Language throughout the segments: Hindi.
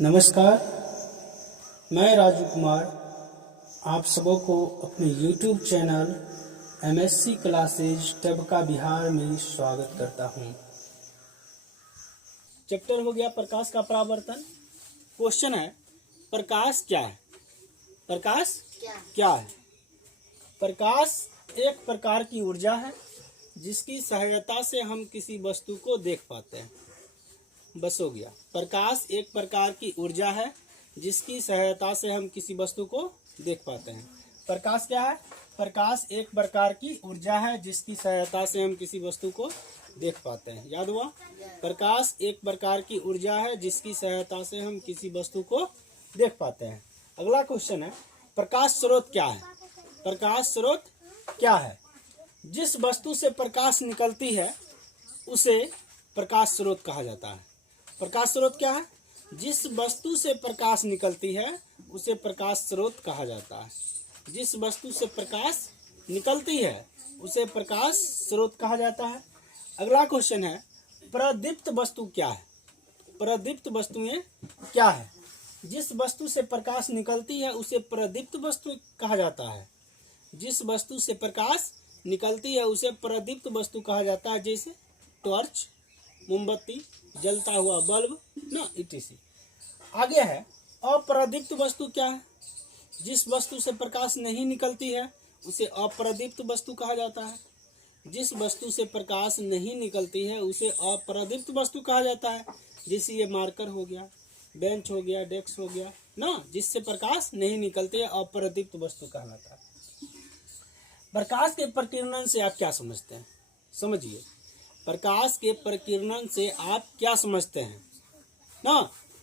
नमस्कार, मैं राजू कुमार आप सबों को अपने YouTube चैनल MSc क्लासेज टबका बिहार में स्वागत करता हूं। चैप्टर हो गया प्रकाश का परावर्तन। क्वेश्चन है, प्रकाश क्या है? प्रकाश क्या है? प्रकाश एक प्रकार की ऊर्जा है जिसकी सहायता से हम किसी वस्तु को देख पाते हैं। बस हो गया। प्रकाश एक प्रकार की ऊर्जा है जिसकी सहायता से हम किसी वस्तु को देख पाते हैं। प्रकाश क्या है? प्रकाश एक प्रकार की ऊर्जा है जिसकी सहायता से हम किसी वस्तु को देख पाते हैं। याद हुआ? प्रकाश एक प्रकार की ऊर्जा है जिसकी सहायता से हम किसी वस्तु को देख पाते हैं। अगला क्वेश्चन है, प्रकाश स्रोत क्या है? प्रकाश स्रोत क्या है? जिस वस्तु से प्रकाश निकलती है उसे प्रकाश स्रोत कहा जाता है। प्रकाश स्रोत क्या है? जिस वस्तु से प्रकाश निकलती है उसे प्रकाश स्रोत कहा जाता है। जिस वस्तु से प्रकाश निकलती है उसे प्रकाश स्रोत कहा जाता है। अगला क्वेश्चन है, प्रदीप्त वस्तु क्या है? प्रदीप्त वस्तुएं क्या है? जिस वस्तु से प्रकाश निकलती है उसे प्रदीप्त वस्तु कहा जाता है। जिस वस्तु से प्रकाश निकलती है उसे प्रदीप्त वस्तु कहा जाता है, जैसे टॉर्च, मोमबत्ती, जलता हुआ बल्ब ना, इत्यादि। आगे है, अप्रदीप्त वस्तु क्या है? जिस वस्तु से प्रकाश नहीं निकलती है उसे अप्रदीप्त वस्तु कहा जाता है। जिस वस्तु से प्रकाश नहीं निकलती है उसे अप्रदीप्त वस्तु कहा जाता है, जैसे ये मार्कर हो गया, बेंच हो गया, डेस्क हो गया ना, जिससे प्रकाश नहीं निकलती है अप्रदीप्त वस्तु कहलाता है। प्रकाश के प्रकीर्णन से आप क्या समझते हैं? समझिए, प्रकाश के प्रकीर्णन से आप क्या समझते हैं ना?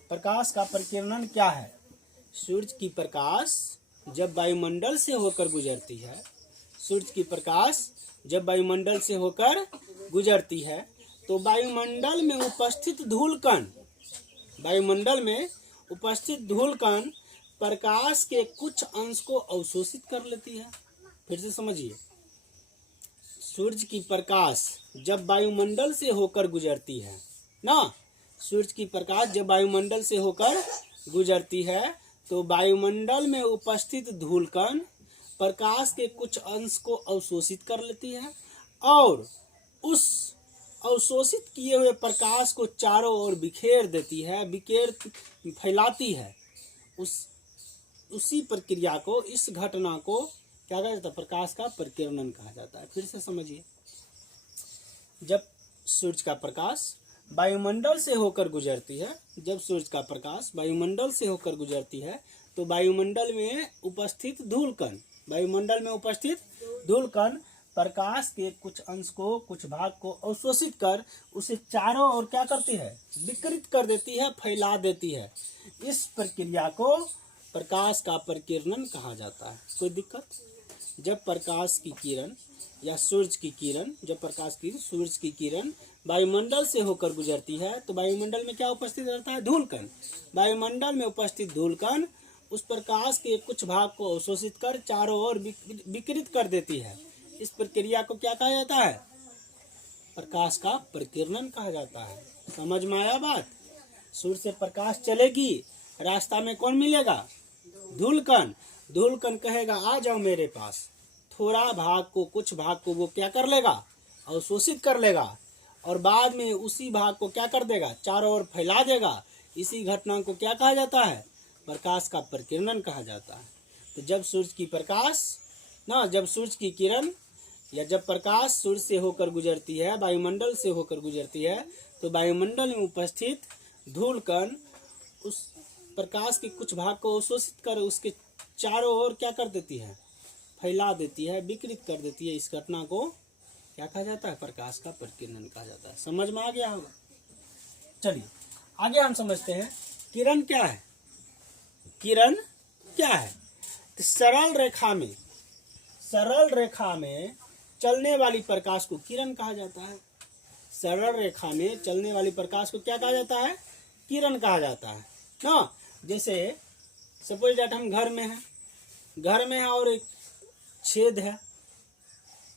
प्रकाश का प्रकीर्णन क्या है? सूर्य की प्रकाश जब वायुमंडल से होकर गुजरती है, सूर्य की प्रकाश जब वायुमंडल से होकर गुजरती है तो वायुमंडल में उपस्थित धूलकण, वायुमंडल में उपस्थित धूलकण प्रकाश के कुछ अंश को अवशोषित कर लेती है। फिर से समझिए, सूर्य की प्रकाश जब वायुमंडल से होकर गुजरती है ना, सूर्य की प्रकाश जब वायुमंडल से होकर गुजरती है तो वायुमंडल में उपस्थित धूलकण प्रकाश के कुछ अंश को अवशोषित कर लेती है और उस अवशोषित किए हुए प्रकाश को चारों ओर बिखेर देती है, फैलाती है। उसी प्रक्रिया को, इस घटना को क्या कहा जाता है? प्रकाश का प्रकीर्णन कहा जाता है। फिर से समझिए, जब सूर्य का प्रकाश वायुमंडल से होकर गुजरती है, जब सूर्य का प्रकाश वायुमंडल से होकर गुजरती है तो वायुमंडल में उपस्थित धूलकण, वायुमंडल में उपस्थित धूलकण प्रकाश के कुछ अंश को, कुछ भाग को अवशोषित कर उसे चारों ओर क्या करती है? विकृत कर देती है, फैला देती है। इस प्रक्रिया को प्रकाश का प्रकीर्णन कहा जाता है। कोई दिक्कत? जब प्रकाश की किरण या सूर्य की किरण, जब प्रकाश की सूर्य की किरण वायुमंडल से होकर गुजरती है तो वायुमंडल में क्या उपस्थित रहता है? धूलकण। वायुमंडल में उपस्थित धूलकण उस प्रकाश के कुछ भाग को अवशोषित कर चारों ओर विकृत कर देती है। इस प्रक्रिया को क्या कहा जाता है? प्रकाश का प्रकीर्णन कहा जाता है। समझ में आया बात? सूर्य से प्रकाश चलेगी, रास्ता में कौन मिलेगा? धूलकण। धूलकण कहेगा आ जाओ मेरे पास, थोड़ा भाग को, कुछ भाग को वो क्या कर लेगा? अवशोषित कर लेगा और बाद में उसी भाग को क्या कर देगा? चारों ओर फैला देगा। इसी घटना को क्या कहा जाता है? प्रकाश का प्रकीर्णन कहा जाता है। तो जब सूर्य की प्रकाश ना, जब सूर्य की किरण या जब प्रकाश सूर्य से होकर गुजरती है, वायुमंडल से होकर गुजरती है तो वायुमंडल में उपस्थित धूलकण उस प्रकाश के कुछ भाग को अवशोषित कर उसके चारों ओर क्या कर देती है? फैला देती है, विकृत कर देती है। इस घटना को क्या कहा जाता है? प्रकाश का प्रकीर्णन कहा जाता है। समझ में आ गया होगा? चलिए आगे हम समझते हैं, किरण क्या है? किरण क्या है? तो सरल रेखा में चलने वाली प्रकाश को किरण कहा जाता है। सरल रेखा में चलने वाली प्रकाश को क्या कहा जाता है? किरण कहा जाता है ना। जैसे सपोज दैट हम घर में हैं और एक छेद है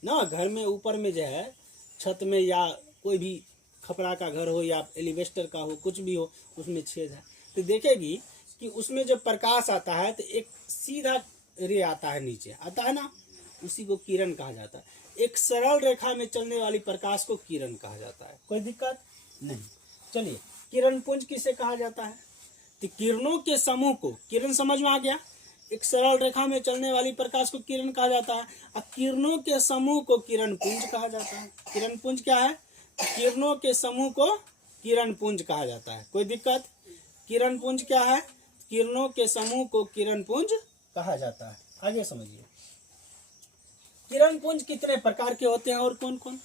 ना, घर में ऊपर में जो है छत में या कोई भी खपड़ा का घर हो या एलिवेस्टर का हो, कुछ भी हो, उसमें छेद है तो देखेगी कि उसमें जब प्रकाश आता है तो एक सीधा रे आता है, नीचे आता है ना, उसी को किरण कहा जाता है। एक सरल रेखा में चलने वाली प्रकाश को किरण कहा जाता है। कोई दिक्कत नहीं। चलिए, किरण पुंज किसे कहा जाता है? तो किरणों के समूह को, किरण समझ में आ गया, एक सरल रेखा में चलने वाली प्रकाश को किरण कहा जाता है, और किरणों के समूह को किरण पुंज कहा जाता है। किरण पुंज क्या है? किरणों के समूह को किरण पुंज कहा जाता है। कोई दिक्कत? किरण पुंज क्या है? किरणों के समूह को किरण पुंज कहा जाता है। आगे समझिए, किरण पुंज कितने प्रकार के होते हैं और कौन कौन?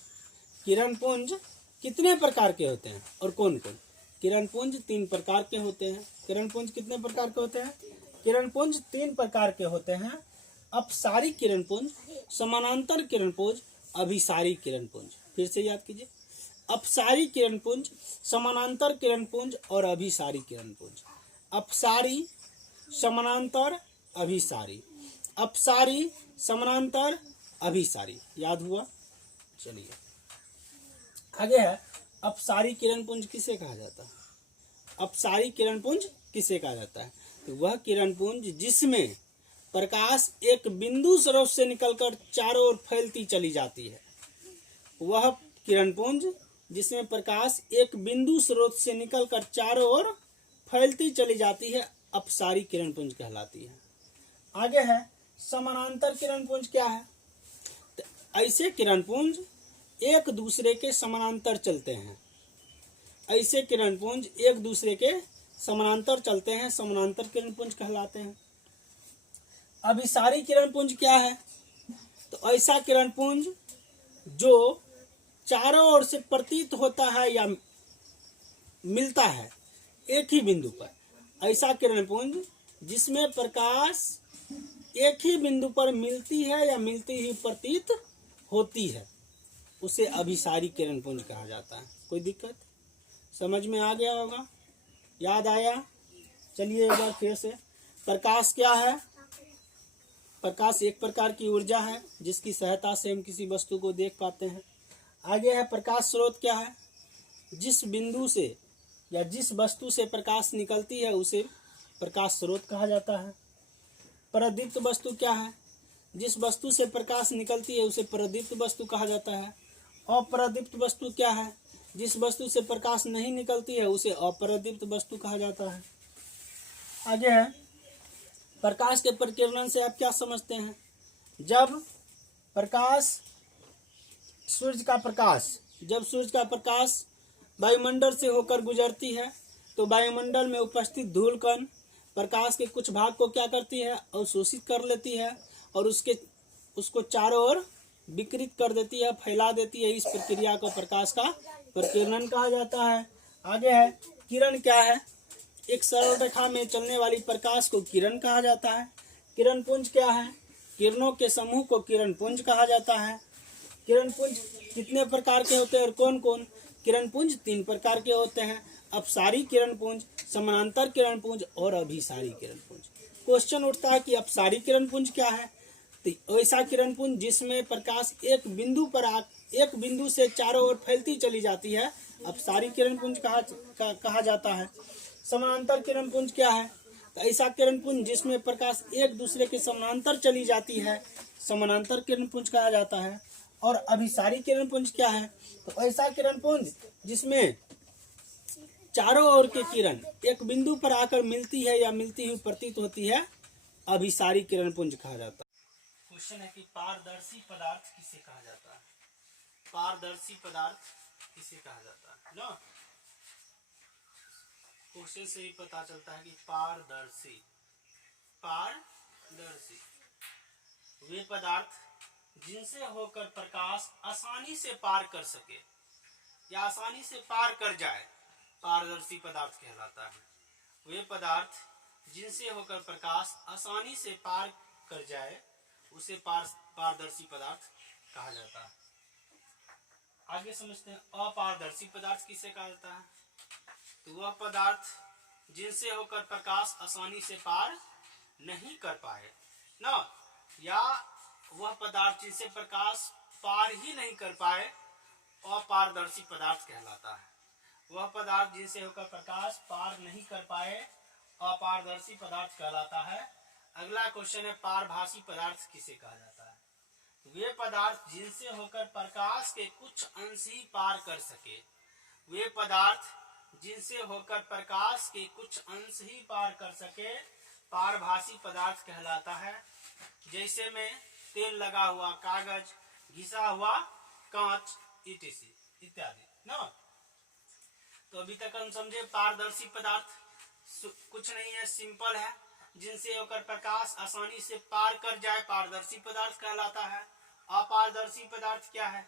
किरण पुंज कितने प्रकार के होते हैं और कौन कौन? किरण पुंज 3 प्रकार के होते हैं। किरण पुंज कितने प्रकार के होते हैं? किरण पुंज 3 प्रकार के होते हैं। अपसारी किरण पुंज, समानांतर किरण पुंज, अभिसारी किरण पुंज। फिर से याद कीजिए, अपसारी किरण पुंज, समानांतर किरण पुंज और अभिसारी किरण पुंज। अपसारी, समानांतर, अभिसारी। अपसारी, समानांतर, अभिसारी। याद हुआ? चलिए आगे है, अपसारी किरण पुंज किसे कहा जाता है? अपसारी किरण पुंज किसे कहा जाता है? तो वह किरण पुंज जिसमें प्रकाश एक बिंदु स्रोत से निकलकर चारों ओर फैलती चली जाती है। वह किरण पुंज जिसमें प्रकाश एक बिंदु स्रोत से निकलकर चारों ओर फैलती चली जाती है, अपसारी किरण पुंज कहलाती है। आगे है, समानांतर किरण पुंज क्या है? तो ऐसे किरण पुंज एक दूसरे के समानांतर चलते हैं। ऐसे किरण पुंज एक दूसरे के समानांतर चलते हैं, समानांतर किरण पुंज कहलाते हैं। अभिसारी किरण पुंज क्या है? तो ऐसा किरण पुंज जो चारों ओर से प्रतीत होता है या मिलता है एक ही बिंदु पर। ऐसा किरण पुंज जिसमें प्रकाश एक ही बिंदु पर मिलती है या मिलती ही प्रतीत होती है, उसे अभिसारी किरण पुंज कहा जाता है। कोई दिक्कत? समझ में आ गया होगा? याद आया? चलिए एक बार फिर से, प्रकाश क्या है? प्रकाश एक प्रकार की ऊर्जा है जिसकी सहायता से हम किसी वस्तु को देख पाते हैं। आगे है, प्रकाश स्रोत क्या है? जिस बिंदु से या जिस वस्तु से प्रकाश निकलती है उसे प्रकाश स्रोत कहा जाता है। प्रदीप्त वस्तु क्या है? जिस वस्तु से प्रकाश निकलती है उसे प्रदीप्त वस्तु कहा जाता है। अप्रदीप्त वस्तु क्या है? जिस वस्तु से प्रकाश नहीं निकलती है उसे अप्रदीप्त वस्तु कहा जाता है। आगे है, प्रकाश के प्रकीर्णन से आप क्या समझते हैं? जब प्रकाश, सूर्य का प्रकाश, जब सूर्य का प्रकाश वायुमंडल से होकर गुजरती है तो वायुमंडल में उपस्थित धूल कण प्रकाश के कुछ भाग को क्या करती है? अवशोषित कर लेती है और उसको चारों ओर विकृत कर देती है, फैला देती है। इस प्रक्रिया को प्रकाश का प्रकीर्णन कहा जाता है। आगे है, किरण क्या है? एक सरल रेखा में चलने वाली प्रकाश को किरण कहा जाता है। किरण पुंज क्या है? किरणों के समूह को किरण पुंज कहा जाता है। किरण पुंज कितने प्रकार के होते हैं और कौन कौन? किरण पुंज 3 प्रकार के होते हैं। अपसारी किरण पुंज, समानांतर किरण पुंज और अभिसारी किरण पुंज। क्वेश्चन उठता है कि अपसारी किरण पुंज क्या है? तो ऐसा किरण पुंज जिसमें प्रकाश एक बिंदु से चारों ओर फैलती चली जाती है, अपसारी किरण पुंज कहा जाता है। समानांतर किरण पुंज क्या है? तो ऐसा किरण पुंज जिसमें प्रकाश एक दूसरे के समानांतर चली जाती है, समानांतर किरण पुंज कहा जाता है। और अभिसारी किरण पुंज क्या है? तो ऐसा किरण पुंज जिसमें चारों ओर के किरण एक बिंदु पर आकर मिलती है या मिलती हुई प्रतीत होती है, अभिसारी किरण पुंज कहा जाता है। क्वेश्चन है कि पारदर्शी पदार्थ किसे कहा जाता है? पारदर्शी पदार्थ किसे कहा जाता है ना? क्वेश्चन से ही पता चलता है कि पारदर्शी वे पदार्थ जिनसे होकर प्रकाश आसानी से पार कर सके या आसानी से पार कर जाए, पारदर्शी पदार्थ कहलाता है। वे पदार्थ जिनसे होकर प्रकाश आसानी से पार कर जाए उसे पारदर्शी पदार्थ कहा जाता है। आगे समझते हैं, अपारदर्शी पदार्थ किसे कहा जाता है? तो वह पदार्थ जिनसे होकर प्रकाश आसानी से पार नहीं कर पाए ना, या वह पदार्थ जिनसे प्रकाश पार ही नहीं कर पाए, अपारदर्शी पदार्थ कहलाता है। वह पदार्थ जिनसे होकर प्रकाश पार नहीं कर पाए अपारदर्शी पदार्थ कहलाता है। अगला क्वेश्चन है पारभासी पदार्थ किसे कहा जाता है? तो वे पदार्थ जिनसे होकर प्रकाश के कुछ अंश ही पार कर सके, वे पदार्थ जिनसे होकर प्रकाश के कुछ अंश ही पार कर सके पारभासी पदार्थ कहलाता है। जैसे में तेल लगा हुआ कागज, घिसा हुआ कांच इत्यादि ना। तो अभी तक हम समझे पारदर्शी पदार्थ कुछ नहीं है, सिंपल है, जिनसे होकर प्रकाश आसानी से पार कर जाए पारदर्शी पदार्थ कहलाता है। अपारदर्शी पदार्थ क्या है?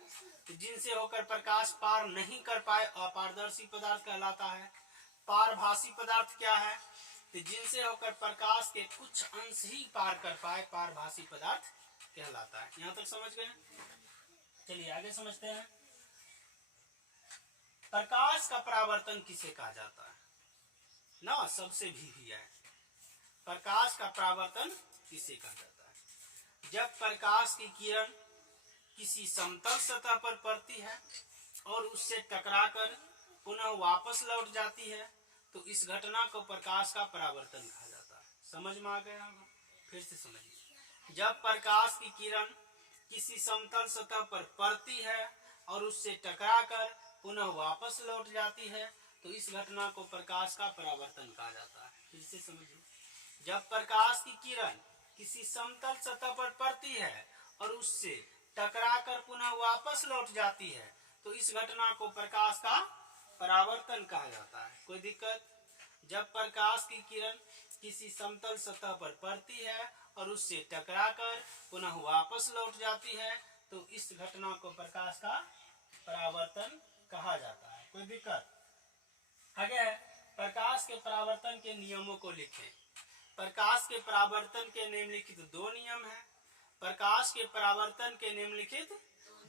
तो जिनसे होकर प्रकाश पार नहीं कर पाए अपारदर्शी पदार्थ कहलाता है। पारभासी पदार्थ क्या है? तो जिनसे होकर प्रकाश के कुछ अंश ही पार कर पाए पारभासी पदार्थ कहलाता है। यहाँ तक समझ गए? चलिए आगे समझते हैं। प्रकाश का परावर्तन किसे कहा जाता है ना? सबसे भी है, प्रकाश का परावर्तन किसे कहा जाता है? जब प्रकाश की किरण किसी समतल सतह पर पड़ती है और उससे टकराकर पुनः वापस लौट जाती है तो इस घटना को प्रकाश का परावर्तन कहा जाता है। समझ में आ गया? फिर से समझिए। जब प्रकाश की किरण किसी समतल सतह पर पड़ती है और उससे टकराकर पुनः वापस लौट जाती है तो इस घटना को प्रकाश का परावर्तन कहा जाता है। फिर से समझिए। जब प्रकाश की किरण किसी समतल सतह पर पड़ती है और उससे टकराकर पुनः वापस लौट जाती है तो इस घटना को प्रकाश का परावर्तन कहा जाता है। कोई दिक्कत? जब प्रकाश की किरण किसी समतल सतह पर पड़ती है और उससे टकराकर पुनः वापस लौट जाती है तो इस घटना को प्रकाश का परावर्तन कहा जाता है। कोई दिक्कत? आगे प्रकाश के परावर्तन के नियमों को लिखें। प्रकाश के परावर्तन के निम्नलिखित दो नियम हैं। प्रकाश के परावर्तन के निम्नलिखित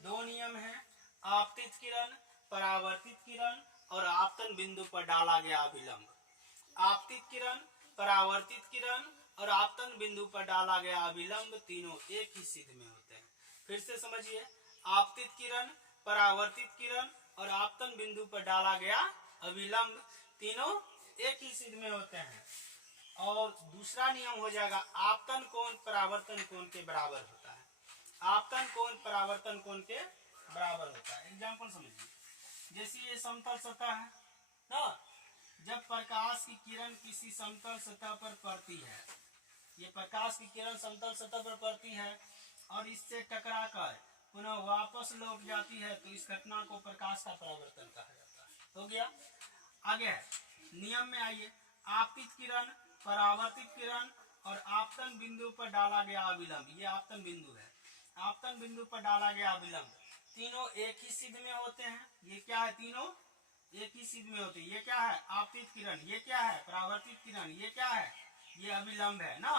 दो नियम हैं। आपतित किरण, परावर्तित किरण और आपतन बिंदु पर डाला गया अभिलंब। आपतित किरण, परावर्तित किरण और आपतन बिंदु पर डाला गया अभिलंब तीनों एक ही सिद्ध में होते हैं। फिर से समझिए। आपतित किरण, परावर्तित किरण और आपतन बिंदु पर डाला गया अभिलंब तीनों एक ही सिद्ध में होते हैं। और दूसरा नियम हो जाएगा आपतन कोण परावर्तन कोण के बराबर होता है। आपतन कोण परावर्तन कोण के बराबर होता है। एग्जाम्पल समझिए। जैसे ये समतल सतह है ना, जब प्रकाश की किरण किसी समतल सतह पर पड़ती है, ये प्रकाश की किरण समतल सतह पर पड़ती है और इससे टकराकर पुनः वापस लौट जाती है तो इस घटना को प्रकाश का परावर्तन कहा जाता है। हो गया? आगे नियम में आइए। आपतित किरण, परावर्तित किरण और आपतन बिंदु पर डाला गया अभिलंब, ये आपतन बिंदु है, आपतन बिंदु पर डाला गया अभिलंब तीनों एक ही सिद्ध में होते हैं। ये क्या है? तीनों एक ही सिद्ध में होते हैं। ये क्या है? आपतित किरण। ये क्या है? परावर्तित किरण। ये क्या है? ये अभिलंब है ना।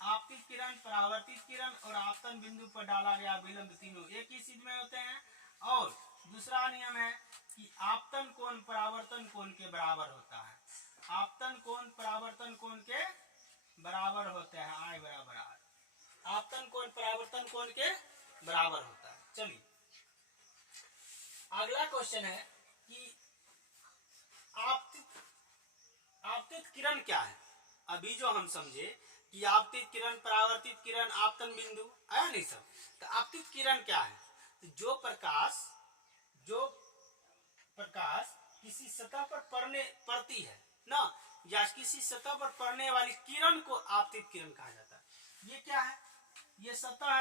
आपतित किरण, परावर्तित किरण और आपतन बिंदु पर डाला गया अभिलंब तीनों एक ही सिद्ध में होते हैं। और दूसरा नियम है कि आपतन कोण परावर्तन कोण के बराबर होता है। आपतन कोण परावर्तन कोण के बराबर होता है। I बराबर R। आपतन कोण परावर्तन कोण के बराबर होता है। चलिए अगला क्वेश्चन है कि आपतित किरण क्या है? अभी जो हम समझे कि आपतित किरण, परावर्तित किरण, आपतन बिंदु आया नहीं सब। तो आपतित किरण क्या है? तो जो प्रकाश किसी सतह पर पड़ती है ना, या किसी सतह पर पड़ने वाली किरण को आपतित किरण कहा जाता है। ये क्या है? ये सतह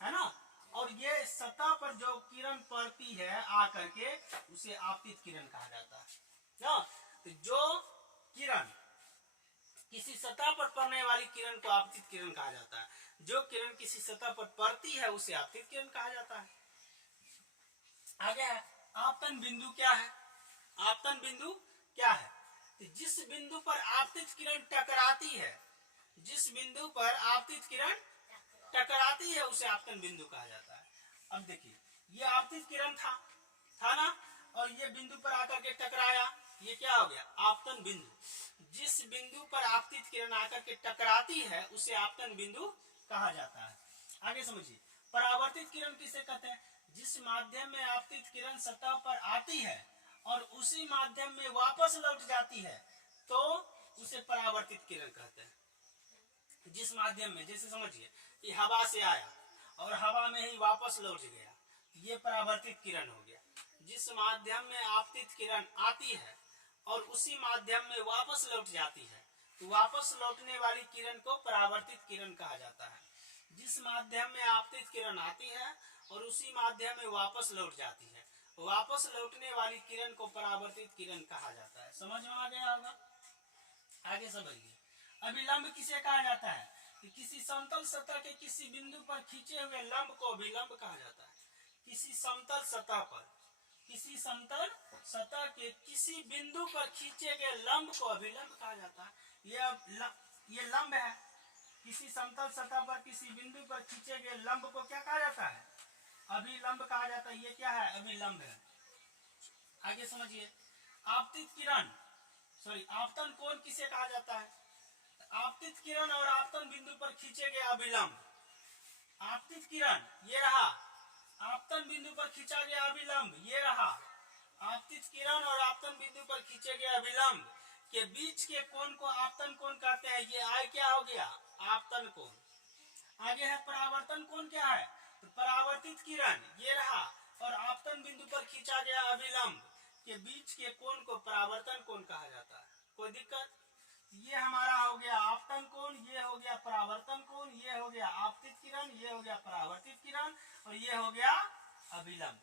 है ना, और ये सतह पर जो किरण पड़ती है आकर के उसे आपतित किरण कहा जाता है ना। तो जो किरण किसी सतह पर पड़ने वाली किरण को आपतित किरण कहा जाता है। जो किरण किसी सतह पर पड़ती है उसे आपतित किरण कहा जाता है। आगे है आपतन बिंदु क्या है? आपतन बिंदु क्या है? तो जिस बिंदु पर आपतित किरण टकराती है, जिस बिंदु पर आपतित किरण टकराती है उसे आपतन बिंदु कहा जाता है। अब देखिए ये आपतित किरण था ना, और ये बिंदु पर आकर के टकराया, ये क्या हो गया? आपतन बिंदु। जिस बिंदु पर आपतित किरण आकर के टकराती है उसे आपतन बिंदु कहा जाता है। आगे समझिए। परावर्तित किरण किसे कहते हैं? जिस माध्यम में आपतित किरण सतह पर आती है और उसी माध्यम में वापस लौट जाती है तो उसे परावर्तित परावर्तित किरण कहते हैं। जिस माध्यम में, जैसे समझिए ये हवा से आया और हवा में ही वापस लौट गया, ये परावर्तित किरण हो गया। जिस माध्यम में आपतित किरण आती है और उसी माध्यम में वापस लौट जाती है, तो वापस लौटने वाली किरण को परावर्तित किरण कहा जाता है। जिस माध्यम में आपतित किरण आती है और उसी माध्यम में वापस लौट जाती है, वापस लौटने वाली किरण को परावर्तित किरण कहा जाता है। समझ में आ गया होगा? आगे समझिए। अभिलंब किसे कहा जाता है? कि किसी समतल सतह के किसी बिंदु पर खींचे हुए लंब को अभिलंब कहा जाता है। किसी समतल सतह पर, किसी समतल सतह के किसी बिंदु पर खींचे गए लंब को अभिलंब कहा जाता है। ये लंब है। किसी समतल सतह पर किसी बिंदु पर खींचे गए लंब को क्या कहा जाता है? अभिलंब कहा जाता है। ये क्या है? अभिलंब है। आगे समझिए। आपतित किरण, आपतन कोण किसे कहा जाता है? आपतित किरण और आपतन बिंदु पर खींचे गए अभिलंब। आपतित किरण ये रहा, आपतन बिंदु पर खींचा गया अभिलंब ये रहा। आपतित किरण और आपतन बिंदु पर खींचे गए अभिलंब के बीच के कोण को आपतन कोण कहते हैं। ये आय क्या हो गया? आपतन कोण। आगे है परावर्तन कोण। क्या है? तो परावर्तित किरण ये रहा और आपतन बिंदु पर खींचा गया अभिलंब के बीच के कोण को परावर्तन कोण कहा जाता है। कोई दिक्कत? ये हमारा हो गया आपतन कोण, ये हो गया परावर्तन कोण, ये हो गया आपतित किरण, ये हो गया परावर्तित किरण और ये हो गया अभिलंब।